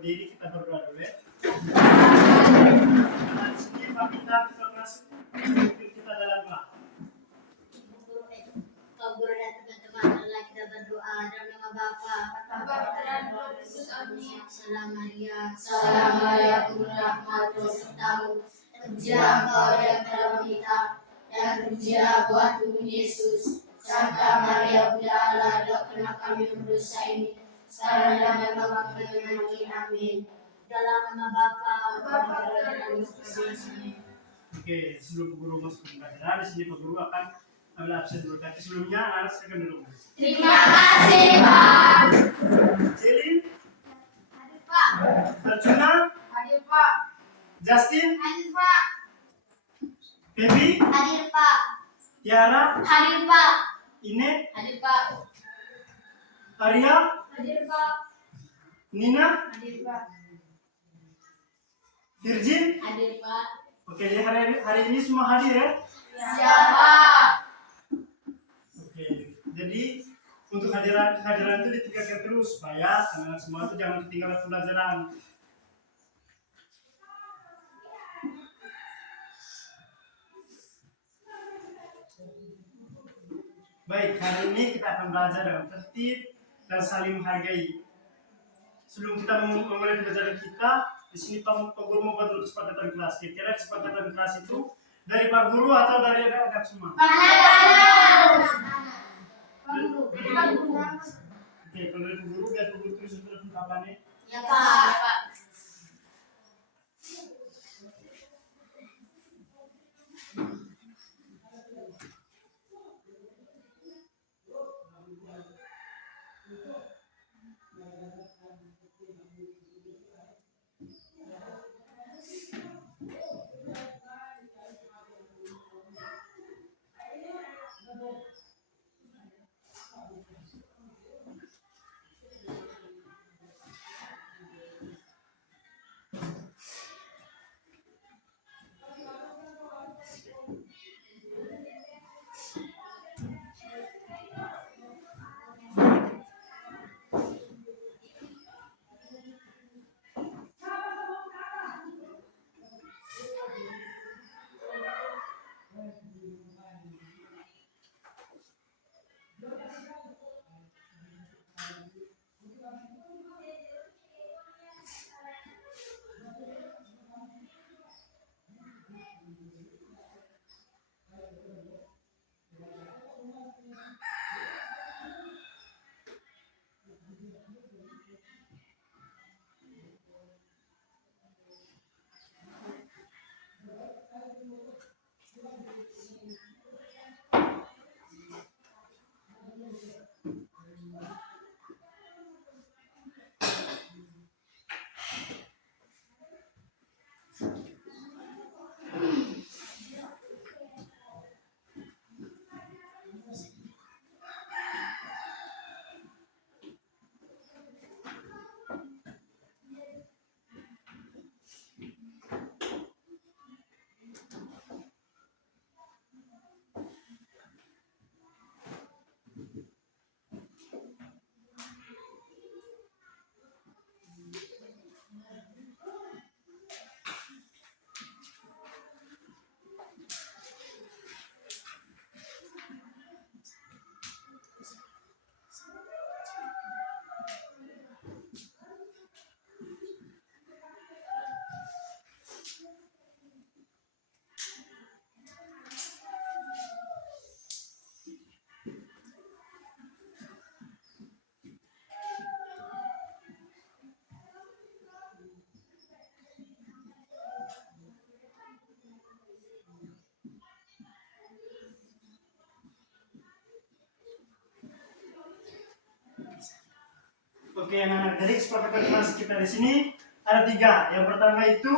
berdiri, kita berdoa dulu ya. Dengan sini kita kasih kita dalam doa. Kau guru dan teman-teman adalah kita berdoa dalam nama Bapa, dan Roh Kudus. Amin. Salam Maria, penuh rahmat, Tuhan sertamu. Terpujilah Engkau di antara wanita, dan terpujilah buah tubuh Yesus. Santa Maria, Bunda Allah, doakanlah kami yang berdosa ini, sekarang dan dalam waktu kami mati. Amin. Dalam nama Bapa, dan Roh Kudus. Amin. Oke, sebelum guru masuk ke pelajaran, di sini Pak Guru akan ambil absen dulu. Tapi sebelumnya, anak silakan dulu. Terima kasih, Pak. Jelin, Hadir, Pak. Arjuna, Hadir, Pak. Justin, Hadir, Pak. Feby, Hadir, Pak. Tiara, Hadir, Pak. Ine, Hadir, Pak. Arya, Hadir, Pak. Nina, Hadir, Pak. Virgin. Hadir, Pak. Oke, jadi hari ini semua hadir ya. Siapa? Oke, jadi untuk kehadiran itu ditingkatkan terus supaya anak-anak semua itu jangan ketinggalan pelajaran. Baik, hari ini kita akan belajar dengan tertib dan saling menghargai. Sebelum kita memulai pelajaran kita, di sini Pak Guru mau buat dulu kesepakatan kelas. Kira-kira kesepakatan kelas itu dari Pak Guru atau dari anak-anak semua? Pak Guru. Pak Guru. Oke, kalau dari Pak Guru, biar Pak Guru tulis surat ungkapannya. Ya, Pak. Oke, anak-anak, jadi kesepakatan kelas kita di sini ada 3. Yang pertama itu,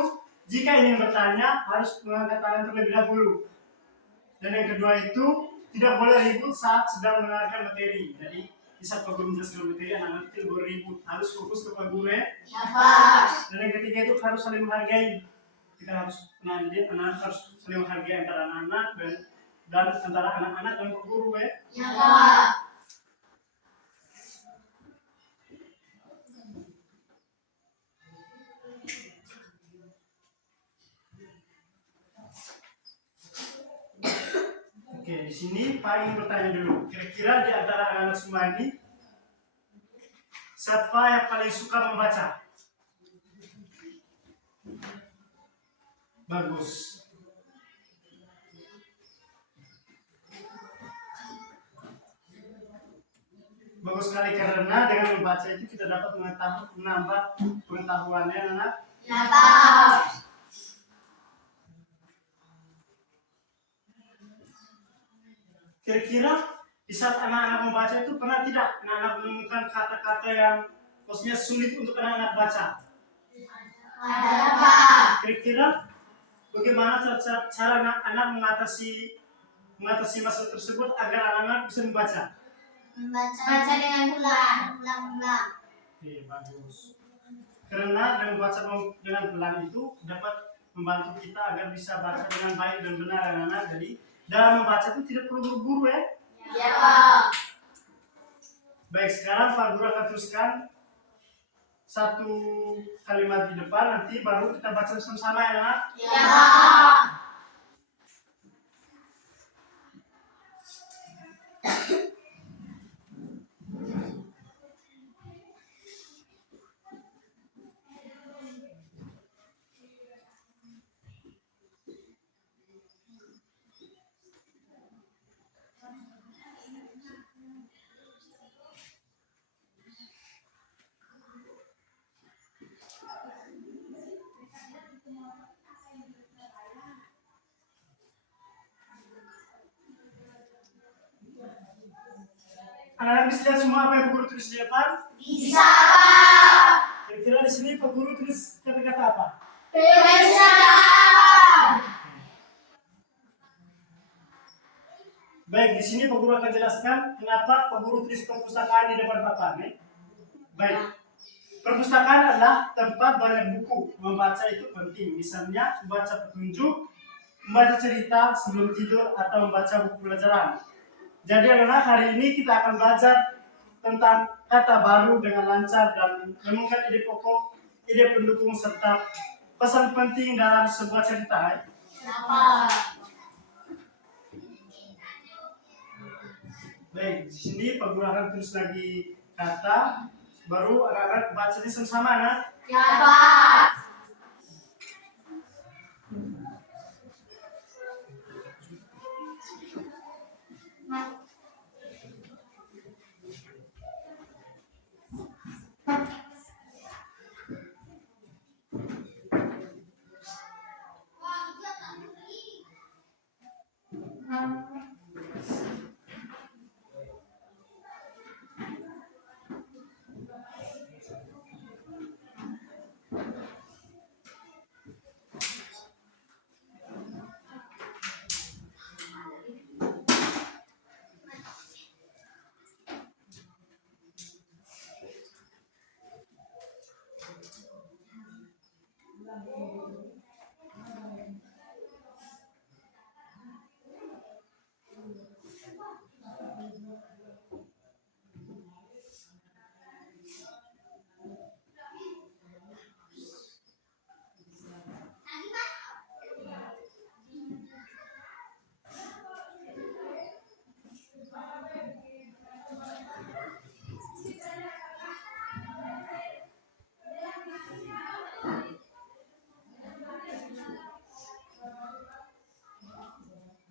jika ingin bertanya harus mengangkat tangan terlebih dahulu. Dan yang kedua itu, tidak boleh ribut saat sedang mendengarkan materi. Jadi, di saat Pak Guru menjelaskan materi, anak-anak tidak boleh ribut, harus fokus ke Pak Guru ya. Ya, Pak. Dan yang ketiga itu harus saling menghargai. Kita harus anak-anak harus saling menghargai antara anak-anak dan antara anak-anak dan Pak Guru ya. Ya, Pak. Oke, di sini Pak ingin bertanya dulu. Kira-kira di antara anak-anak semua ini, siapa yang paling suka membaca? Bagus. Bagus sekali karena dengan membaca itu kita dapat menambah pengetahuannya, anak. Ya, Pak. Kira-kira di saat anak-anak membaca itu pernah tidak anak-anak menemukan kata-kata yang maksudnya sulit untuk anak-anak baca? Ada, Pak. Kira-kira bagaimana cara anak-anak mengatasi masalah tersebut agar anak-anak bisa membaca? Baca dengan ulang-ulang. Oke, bagus. Karena dengan baca dengan pelan itu dapat membantu kita agar bisa baca dengan baik dan benar anak-anak. Jadi dalam membaca itu tidak perlu buru-buru ya. Ya, Pak. Baik, sekarang Pak Guru akan teruskan satu kalimat di depan, nanti baru kita baca bersama-sama ya anak. Ya, Pak. Anak-anak bisa lihat semua apa yang Pak Guru tulis di depan? Bisa, Pak. Kira-kira di sini Pak Guru tulis kata-kata apa? Perpustakaan. Baik, di sini Pak Guru akan jelaskan kenapa Pak Guru tulis perpustakaan di depan papan. Baik, perpustakaan adalah tempat banyak buku. Membaca itu penting. Misalnya, membaca petunjuk, membaca cerita sebelum tidur, atau membaca buku pelajaran. Jadi anak-anak, hari ini kita akan belajar tentang kata baru dengan lancar dan menemukan ide pokok, ide pendukung, serta pesan penting dalam sebuah cerita. Ya, Pak. Baik, di sini Pak Guru akan tulis lagi kata, baru anak-anak bacanya sama-sama, anak. Ya, Pak.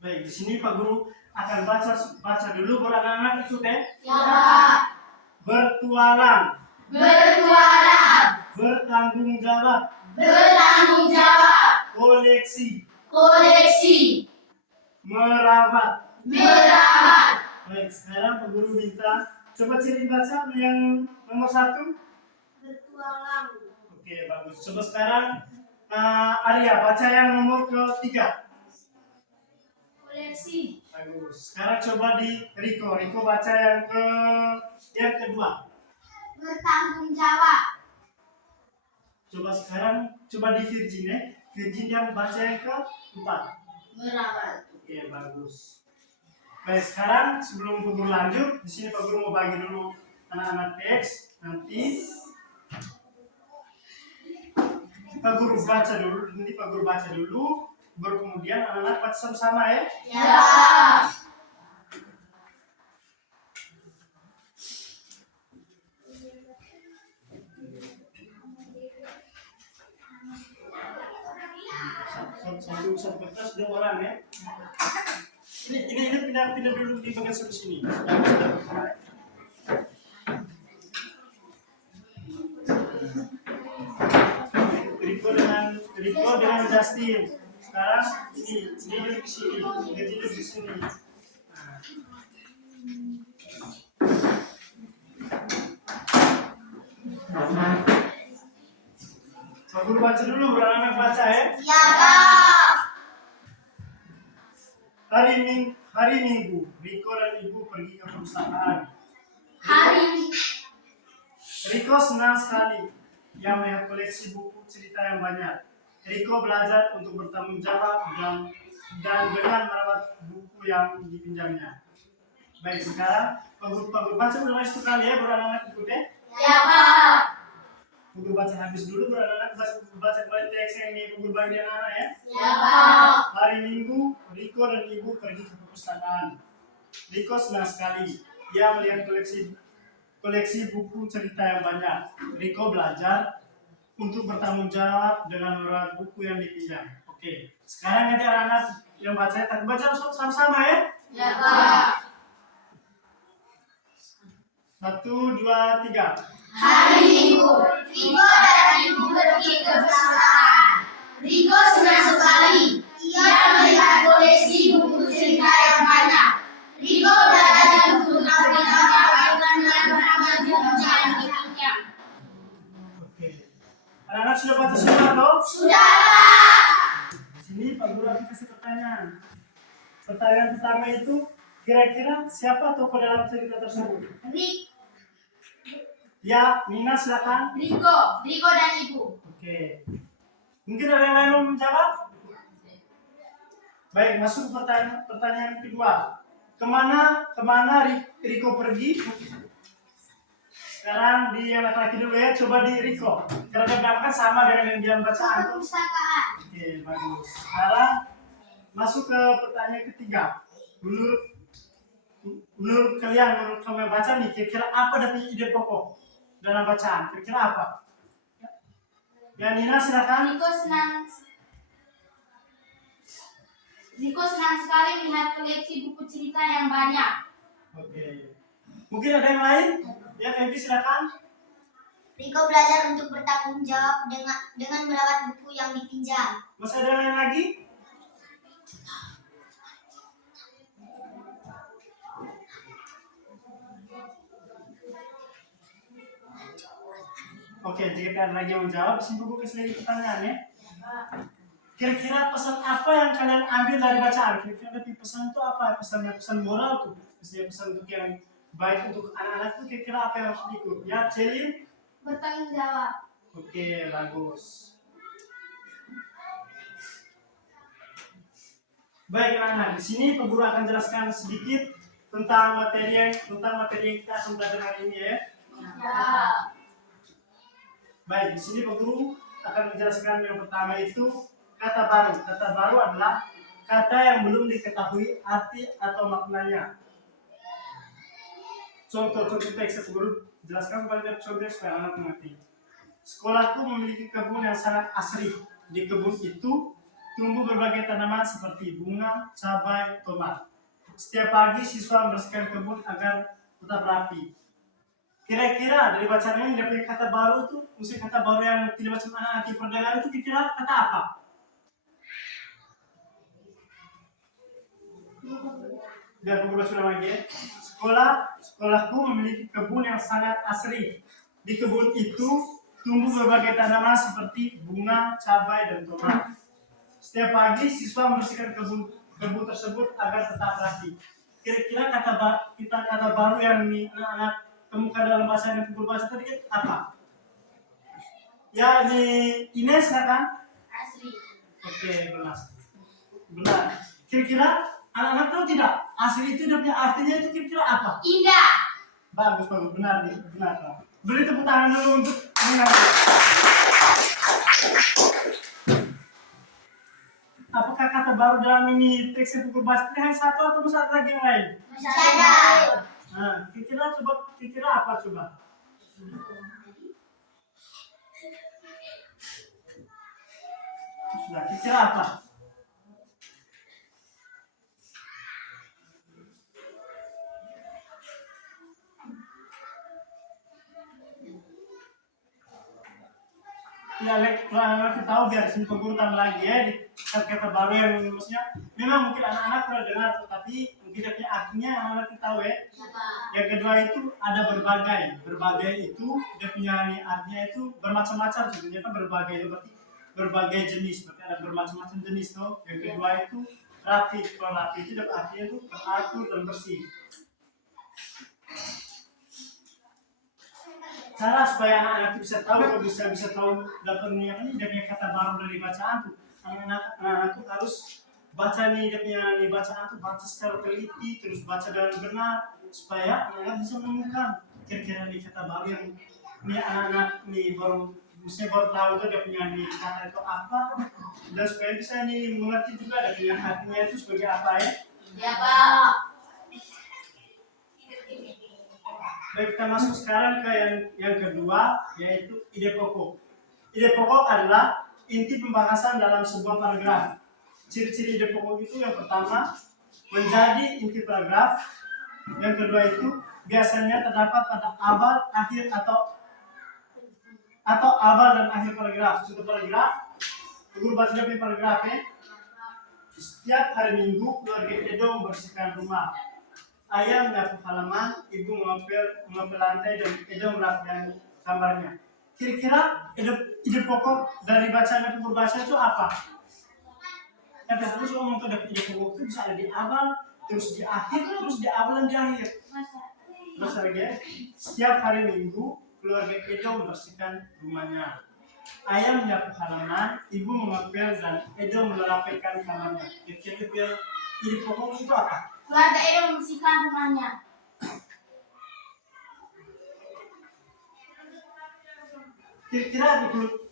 Baik, di sini Pak Guru akan baca dulu baru anak-anak ikut ya. Ya, Pak. Bertualang, Bertualang. bertanggung jawab, Bertanggung jawab. koleksi, Koleksi. merawat. Merawat. Baik, sekarang Pak Guru minta coba ciri baca yang nomor 1. Bertualang. Oke, bagus. Coba sekarang Arya baca yang nomor ke-3. Koleksi. Bagus. Sekarang coba di Riko. Riko baca yang kedua. Bertanggung jawab. Coba sekarang coba di Virgin ya. Virgin yang baca yang ke-4. Merawat. Oke, bagus. Baik, sekarang sebelum Pak Guru lanjut, di sini Pak Guru mau bagi dulu anak-anak teks. Nanti Pak Guru baca dulu, baru kemudian anak-anak baca sama-sama ya. Ya. pindah dulu di bagian sebelah sini. Sudah. Riko dengan Justin. Sekarang ini duduk di sini, jadi duduk di sini. Pak Guru baca dulu, anak baca ya. Ya, Pak. Hari Minggu, Riko dan Ibu pergi ke perpustakaan. Riko senang sekali. Ia melihat koleksi buku cerita yang banyak. Riko belajar untuk bertanggung jawab dan dengan merawat buku yang dipinjamnya. Baik, sekarang Pak Guru baca ulang sekali ya, anak-anak ikut ya. Ya, Pak. Guru baca habis dulu, anak-anak baca kembali teks yang ini Guru bagi anak-anak ya. Ya, Pak. Hari Minggu, Riko dan Ibu pergi ke perpustakaan. Riko senang sekali. Ia melihat koleksi buku cerita yang banyak. Riko belajar untuk bertanggung jawab dengan merawat buku yang dipinjam. Oke, sekarang nanti anak-anak yang baca sama-sama ya. Ya, Pak. 1, 2, 3. Hari Minggu, Riko dan Ibu pergi ke perpustakaan. Riko senang sekali. Ia melihat koleksi buku cerita yang banyak. Riko belajar untuk bertanggung jawab dengan merawat buku yang dipinjam. Oke. Anak-anak sudah baca semua toh? Sudah, Pak. Di sini Pak Guru akan kasih pertanyaan. Pertanyaan pertama itu, kira-kira siapa tokoh dalam cerita tersebut? Ya, Nina silakan. Riko dan Ibu. Oke. Mungkin ada yang lain mau menjawab? Baik, masuk pertanyaan kedua. Kemana Riko pergi? Sekarang di yang laki-laki dulu ya, coba di Riko. Karena kan sama dengan yang dia bacaan. Perpustakaan. Oke, bagus. Sekarang masuk ke pertanyaan ketiga. Menurut kamu yang baca nih, kira-kira apa dari ide pokok dalam bacaan? Kira-kira apa? Ya, Nina silakan. Riko senang sekali melihat koleksi buku cerita yang banyak. Oke. Mungkin ada yang lain? Ya, Feby silakan. Riko belajar untuk bertanggung jawab dengan merawat buku yang dipinjam. Masih ada yang lain lagi? Oke, jika ada lagi yang menjawab, sini buku kasih lagi pertanyaan ya. Kira-kira pesan apa yang kalian ambil dari bacaan? Kira-kira lebih pesan itu apa? Pesan moral tuh. Pesan untuk yang baik untuk anak-anak itu kira-kira apa yang harus diikut? Ya, Celin? Bertanggung jawab. Oke, bagus. Baik, anak-anak. Di sini Pak Guru akan jelaskan sedikit tentang materi yang kita akan belajar hari ini ya. Ya. Baik, di sini Pak Guru akan menjelaskan yang pertama itu kata baru. Kata baru adalah kata yang belum diketahui arti atau maknanya. Contoh teks Pak Guru jelaskan kepada contoh supaya anak mengerti. Sekolahku memiliki kebun yang sangat asri. Di kebun itu tumbuh berbagai tanaman seperti bunga, cabai, tomat. Setiap pagi siswa membersihkan kebun agar tetap rapi. Kira-kira dari bacaan ini dapat kata baru itu, mesti kata baru yang tidak macam anak nanti pendengar itu kira-kira kata apa? Biar Pak Guru sudah lagi ya. Sekolahku memiliki kebun yang sangat asri. Di kebun itu tumbuh berbagai tanaman seperti bunga, cabai, dan tomat. Setiap pagi siswa membersihkan kebun tersebut agar tetap rapi. Kira-kira kata baru yang anak-anak temukan dalam bahasa yang Guru bahasa tadi apa? Ya, di Ines kan? Asri. Oke, benar. Kira-kira anak-anak tahu tidak? Asri itu artinya itu kira-kira apa? Indah. Bagus, benar. Beri tepuk tangan dulu untuk Nina. Apakah kata baru dalam ini teks yang Guru bahasa hanya satu atau masih ada lagi yang lain? Masih ada. Nah, kira-kira apa coba? Sudah, kira-kira apa? Kalau anak-anak tahu biar sini pengurus tambah lagi ya di kata baru yang maksudnya memang mungkin anak-anak pernah dengar tapi mungkin dia punya artinya anak-anak tahu ya. Yang kedua itu ada berbagai itu dia punya artinya itu bermacam-macam sebenarnya kan berbagai itu berarti berbagai jenis berarti ada bermacam-macam jenis tuh. Yang kedua itu rapi, kalau rapi itu artinya itu teratur dan bersih. Cara supaya anak-anak bisa tahu, bisa tahu dapat ini dia punya kata baru dari bacaan tuh. Anak-anak tuh harus baca nih dia punya nih bacaan tuh baca secara teliti terus baca dengan benar supaya anak-anak bisa menemukan kira-kira nih kata baru yang nih anak-anak nih baru tahu tuh dia punya nih kata itu apa dan supaya bisa nih mengerti juga dia punya artinya itu sebagai apa ya. Ya Pak. Baik, kita masuk sekarang ke yang kedua, yaitu ide pokok. Ide pokok adalah inti pembahasan dalam sebuah paragraf. Ciri-ciri ide pokok itu yang pertama, menjadi inti paragraf. Yang kedua itu, biasanya terdapat pada awal, akhir, atau awal dan akhir paragraf. Contoh paragraf, guru baca dari paragrafnya. Setiap hari Minggu, keluarga Edo membersihkan rumah. Ayah menyapu halaman, ibu mengepel lantai, dan Edo merapikan kamarnya. Kira-kira ide pokok dari bacaan itu berbaca itu apa? Yang terus ngomong ke ide pokok itu bisa ada di awal, terus di akhir, terus di awal dan di akhir. Terus lagi, setiap hari Minggu keluarga Edo membersihkan rumahnya. Ayah menyapu halaman, ibu mengepel dan Edo merapikan kamarnya. Kira-kira ide pokok itu apa? Keluarga Edo membersihkan rumahnya. Kira-kira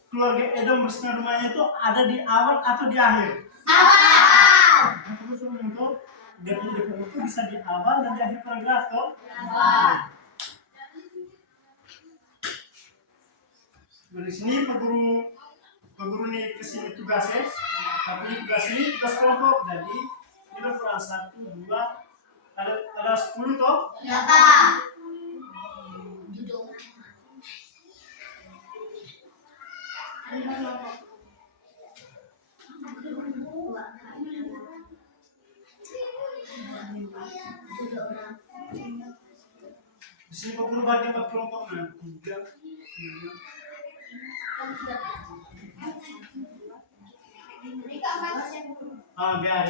keluarga Edo membersihkan rumahnya itu ada di awal atau di akhir? Awal. Terus untuk dari ide pokok itu bisa di awal dan di akhir paragraf toh? Awal. Dari sini Pak Guru nih kesini tugasnya, tapi tugas ini tugas kelompok jadi kita kurang 1, 2, ada 10 toh? Ya Pak. Duduk. Di sini Pak Guru bagi 4 kelompok nah 3. Biar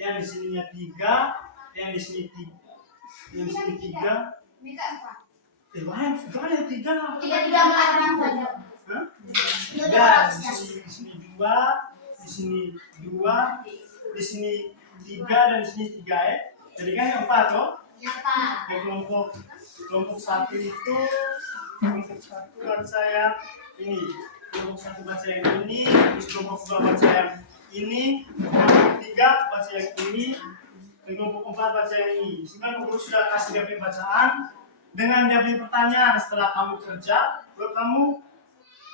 yang di sininya 3, yang di sini 3, yang di sini 3. Yang 3 Tiga melakukan saja. Hah? Ya, di sini 2, di sini 2, di sini 3 dan di sini 3 ya. Jadi kan yang 4 toh? Ya Pak. Yang kelompok 1 itu kelompok 1 baca yang ini, kelompok 1 baca yang ini, terus kelompok 2 baca yang ini, kelompok 3 baca yang ini, dan kelompok 4 baca yang ini. Sebenarnya guru sudah kasih dia punya bacaan dengan dia punya pertanyaan setelah kamu kerja, buat kamu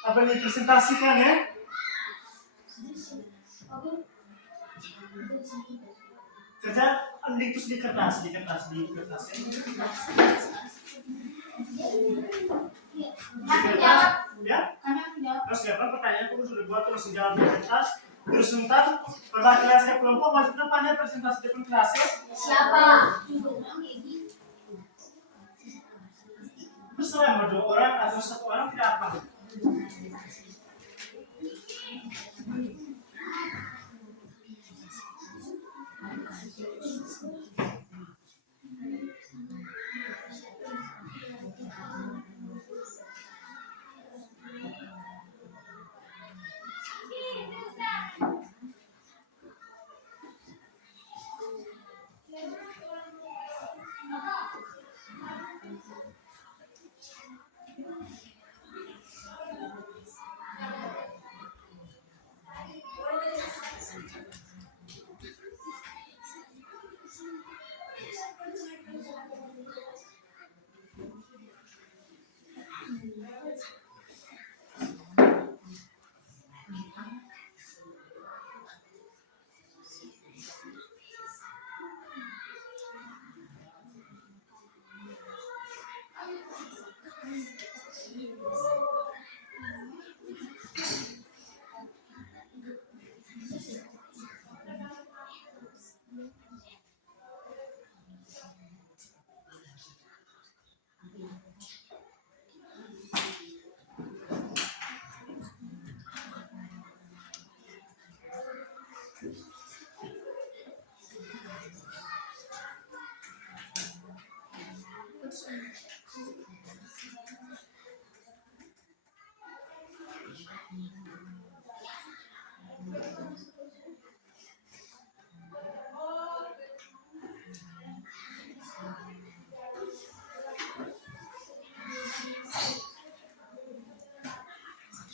apa nih presentasikan ya? Kerja terus di kertas ya. Ya? Terus siapa pertanyaan aku sudah buat terus jawab di kertas. Terus ntar perwakilan kelompok wajib depannya presentasi di kelas ya. Siapa? Terserah mau 2 orang atau 1 orang tidak apa.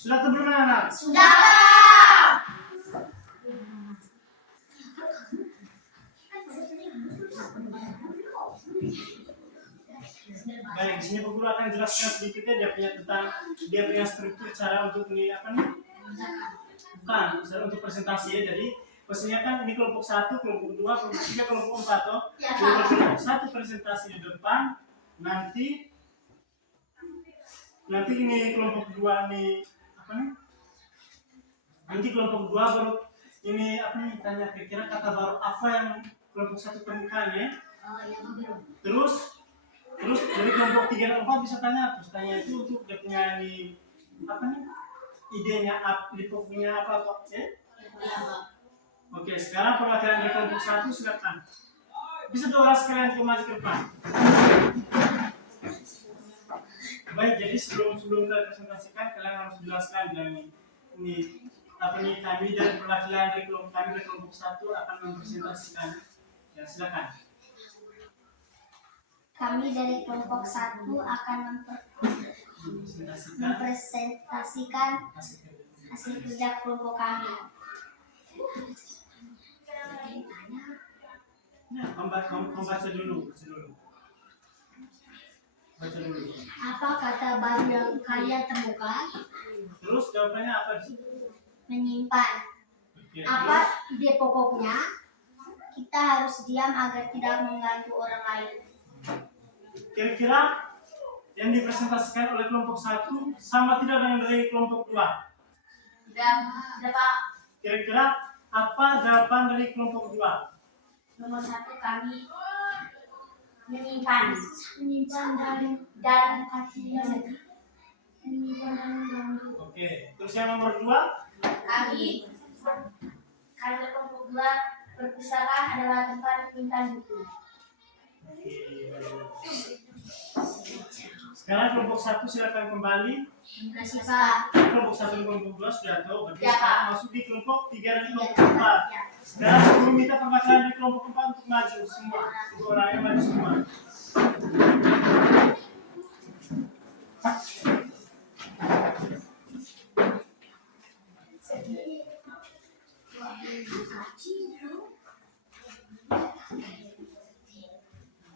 Sudah atau belum anak? Sudah, Pak. Baik, di sini Pak Guru akan jelaskan sedikitnya dia punya struktur cara untuk ini apa nih? Bukan, cara untuk presentasi ya. Jadi maksudnya kan ini kelompok 1, kelompok 2, kelompok 3, kelompok 4 toh. Ya, Jadi Pak. kelompok 1 presentasi di depan, nanti ini kelompok 2 nih apa nih? Nanti kelompok 2 baru ini apa nih tanya kira-kira kata baru apa yang kelompok 1 temukan ya. Oh, iya, Pak Guru. Terus dari kelompok 3 dan 4 bisa tanya, terus tanya itu untuk dia punya ini apa nih? Idenya di pokoknya apa kok ya? Iya, Pak. Oke, sekarang perwakilan dari kelompok 1 silakan. Bisa doa sekalian maju ke depan. Baik, jadi sebelum kita presentasikan kalian harus jelaskan dan ini apa nih kami dari perwakilan dari kelompok 1 akan mempresentasikan. Ya, silakan. Kami dari kelompok 1 akan mempresentasikan hasil kerja kelompok kami. Nah, membaca dulu. Baca dulu. Apa kata baru yang kalian temukan? Terus jawabannya apa sih? Menyimpan. Oke, Apa ide pokoknya? Kita harus diam agar tidak mengganggu orang lain. Kira-kira yang dipresentasikan oleh kelompok 1 sama tidak dengan dari kelompok 2? Tidak, Pak. Kira-kira apa jawaban dari kelompok 2? Nomor 1 kami menyimpan dan Oke, terus yang nomor 2? kami kelompok 2 perpustakaan adalah tempat menyimpan buku. Oke, sekarang kelompok 1 silakan kembali. Terima kasih, Pak. Kelompok 1 dan kelompok 2 sudah tahu. Berarti Ya, Pak. sekarang masuk di kelompok 3 dan kelompok 4. Ya. Sekarang saya minta perwakilan di kelompok 4 untuk maju semua. Untuk orangnya maju semua.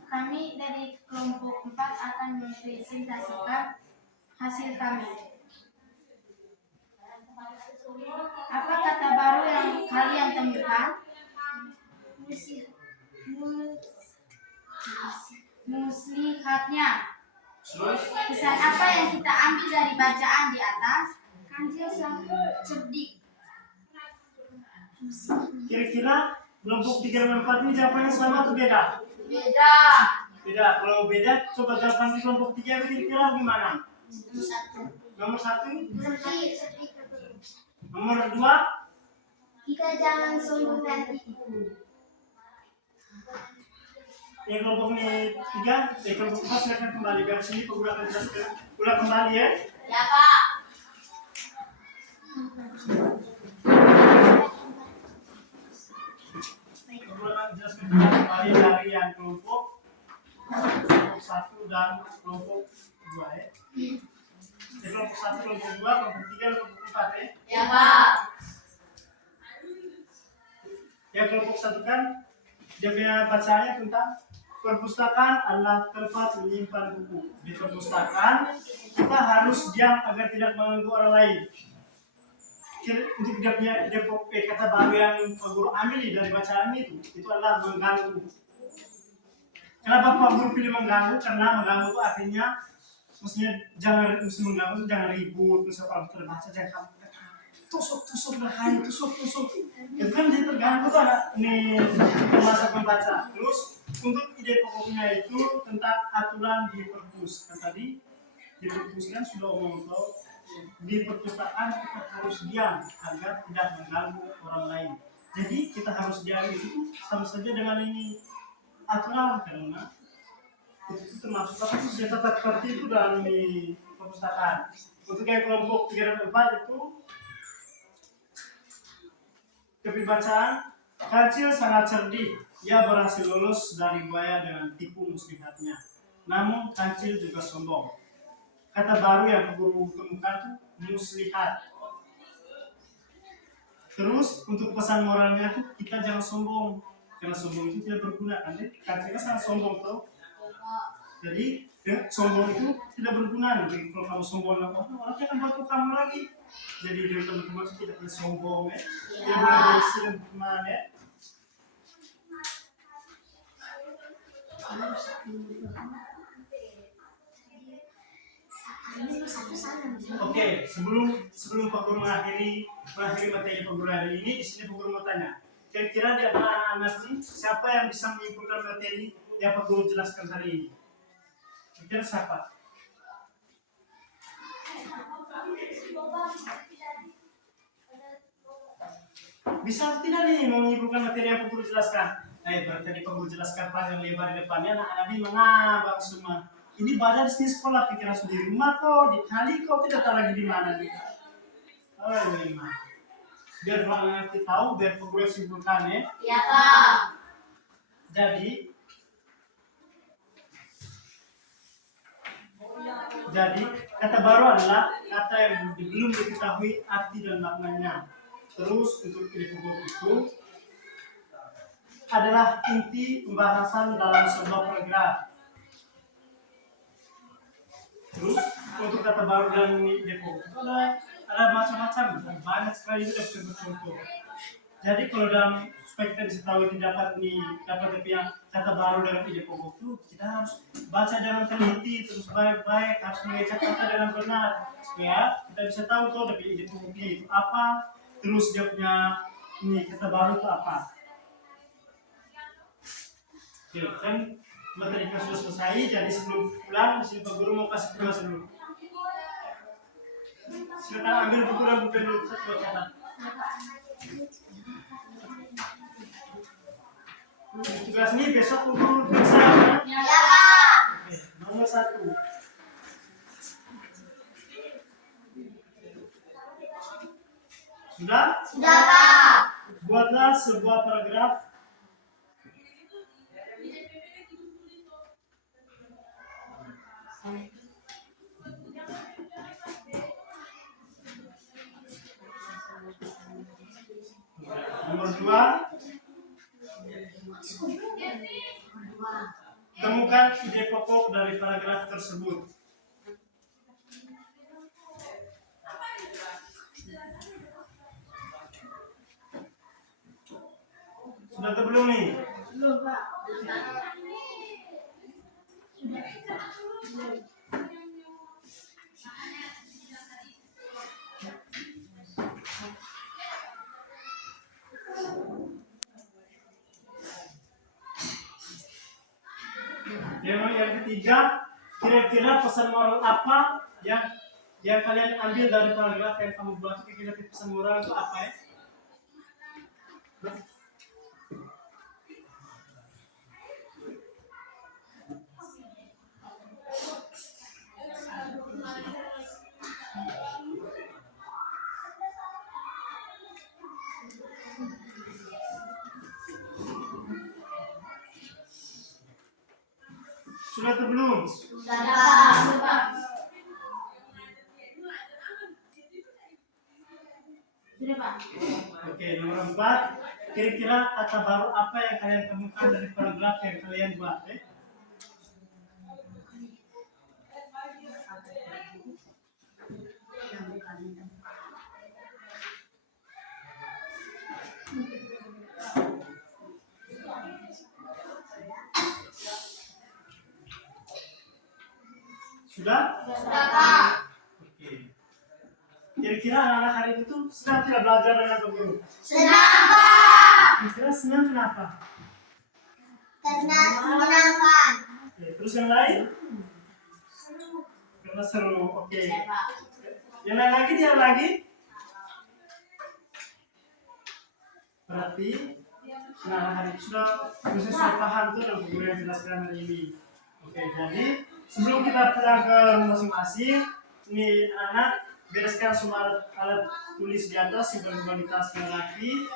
Kami dari kelompok 4 akan mempresentasikan hasil kami. Apa kata baru yang kalian temukan? Muslihatnya. Pesan apa yang kita ambil dari bacaan di atas? Kancil sang cerdik. Kira-kira kelompok 3 dan 4 ini jawabannya sama atau beda? Beda. Beda. Kalau beda, coba jawaban di kelompok 3 kira-kira gimana? Nomor 1? Nomor 2? Kita jangan sombong dan tipu. Yang kelompok ini 3, kelompok 4 silakan kembali ke sini. Pergunakan jelaskan ulang kembali ya. Ya, Pak. Pergunakan jelaskan kembali dari yang kelompok 1 dan kelompok 2 ya. Kelompok 1, kelompok 2, kelompok 3, kelompok 4 ya. Ya, Pak. Yang kelompok 1 kan dia punya bacaannya tentang perpustakaan adalah tempat menyimpan buku. Di perpustakaan kita harus diam agar tidak mengganggu orang lain. Untuk dia punya kata baru yang Pak Guru ambil dari bacaan itu adalah mengganggu. Kenapa Pak Guru pilih mengganggu? Karena mengganggu itu artinya maksudnya jangan mengganggu itu jangan ribut, misalnya kalau terbaca jangan tusuk berkali tusuk. Itu kan dia terganggu tuh anak ini masa membaca. Terus untuk ide pokoknya itu tentang aturan di perpus. Kan tadi di perpus kan sudah omong tuh di perpustakaan kita harus diam agar tidak mengganggu orang lain. Jadi kita harus diam itu sama saja dengan ini aturan karena itu termasuk apa sih tata tertib itu dalam di perpustakaan. Untuk yang kelompok 3 dan 4 itu kepribadian Kancil sangat cerdik. Ia berhasil lulus dari buaya dengan tipu muslihatnya. Namun Kancil juga sombong. kata baru yang guru temukan tuh muslihat. Terus untuk pesan moralnya tuh kita jangan sombong, karena sombong itu tidak berguna kan? Karena sangat sombong tuh. Jadi sombong itu tidak berguna. Jadi kalau kamu sombong orang akan bantu kamu lagi. Jadi dari teman-teman itu tidak boleh sombong ya. Tidak boleh berisi dan berteman ya. Oke, sebelum Pak Guru mengakhiri materi Pak Guru hari ini, di sini Pak Guru mau tanya, kira-kira di antara anak-anak ini siapa yang bisa menyimpulkan materi yang Pak Guru jelaskan hari ini? Kira siapa? Bisa tidak nih menyimpulkan materi yang Pak Guru jelaskan? Berarti tadi Pak Guru jelaskan panjang lebar di depannya, anak-anak ini mengabang semua. Ini badan di sini sekolah, pikiran sudah di rumah kok, di kali kok, tidak tahu lagi di mana nih. Oh memang. Biar nanti tahu, biar Pak Guru simpulkan ya. Ya Pak. Jadi kata baru adalah kata yang belum diketahui arti dan maknanya. Terus untuk pokok itu adalah inti pembahasan dalam sebuah paragraf. Terus untuk kata baru dan depo itu ada macam-macam, banyak sekali itu bisa bercontoh. Jadi kalau dalam supaya kita bisa tahu itu dapat yang kata baru dalam ide pokok itu kita harus baca dengan teliti, terus baik-baik, harus mengecek kata dengan benar supaya kita bisa tahu tuh dari ide pokoknya itu apa, terus dia punya kata baru itu apa. Oke, kan materi kita sudah selesai, jadi sebelum pulang, di sini Pak Guru mau kasih tugas dulu. Silakan ambil buku dan buku dulu, saya buat catat. Tugas ini besok Pak Guru periksa ya? Ya Pak. Oke, nomor 1. Sudah? Sudah Pak. Buatlah sebuah paragraf. Nomor 2, temukan ide pokok dari paragraf tersebut. Sudah atau belum nih? Belum Pak. Yang ketiga, kira-kira pesan moral apa yang kalian ambil dari paragraf yang kamu buat? Kira-kira pesan moral itu apa ya? Sudah atau belum? Sudah Pak. Sudah Pak. Oke, nomor 4, kira-kira kata baru apa yang kalian temukan dari paragraf yang kalian buat? Sudah? Sudah Pak. Oke. Kira-kira anak-anak hari itu senang tidak belajar dengan Pak Guru? Senang Pak. Kira-kira senang kenapa? Karena menyenangkan. Oke, terus yang lain? Karena seru. Oke. Ya Pak. Yang lain lagi, dia lagi? Berarti nah hari itu sudah paham tuh yang Guru yang jelaskan hari ini. Oke, jadi sebelum kita pulang ke rumah masing-masing, ini anak bereskan semua alat tulis di atas, simpan kembali tasnya lagi.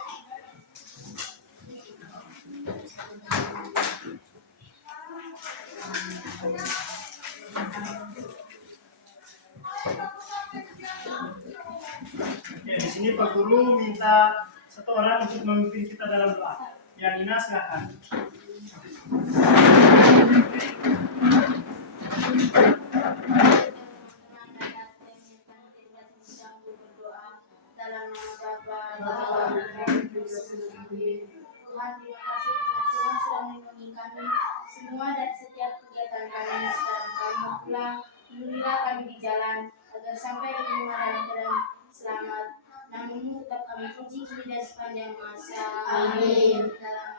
Ini Pak Guru minta satu orang untuk memimpin kita dalam doa. Ya Nina silakan. Dalam nama Bapa, Tuhan, terima kasih karena Tuhan sudah melindungi kami semua dan setiap kegiatan kami sekarang kami pulang. Lindungilah kami di jalan agar sampai di rumah dalam keadaan selamat. Namun tetap kami puji kini dan sepanjang masa. Amin. Dalam